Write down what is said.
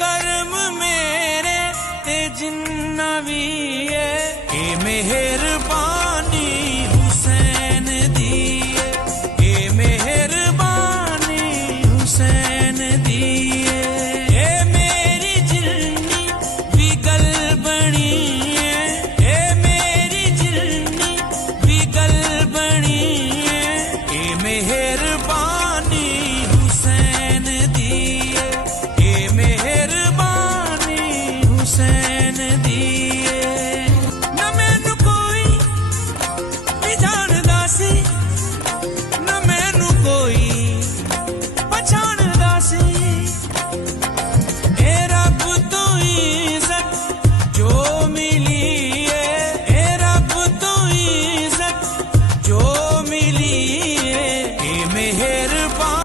करम मेरे ते जिन्ना भी है, ए मेहरबानी हुसैन दी है, ए मेहरबानी हुसैन दी है। ए मेरी जिन्नी भी गल बनी है, ए मेरी जिन्नी भी गल बनी है, ए मेहरबानी हुसैन दी है, ए मेहरबानी हुसैन दी है। ना मैनू कोई भी जानदा सी, ना मैनू कोई पछाणदा सी, ए रब तो इज्जत जो मिली है, ए रब तो इज्जत जो मिली है, ए मेहरबानी